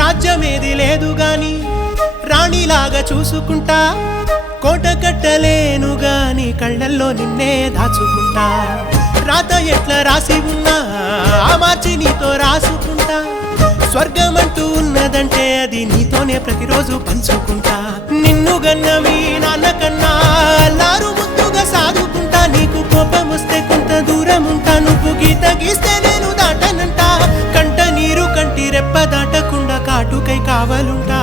రాజ్యమేది లేదు గాని రాణిలాగా చూసుకుంటా, కోట కట్టలేను గాని కళ్ళల్లో నిన్నే దాచుకుంటా. రాత ఎట్లా రాసి ఉన్నా ఆ మార్చి నీతో రాసుకుంటా. స్వర్గమంటూ ఉన్నదంటే అది నీతోనే ప్రతిరోజు పంచుకుంటా. నిన్ను గన్న మీ నాన్న కన్నా అల్లారు ముద్దుగా సాదుకుంటా. నీకు కోపం వస్తే కొంత దూరం ఉంటా, నువ్వు గీత గీస్తే నేను దాటనంటా. కంట నీరు కంటి రెప్ప దాటకుండా కాటుకై కావాలుంటా.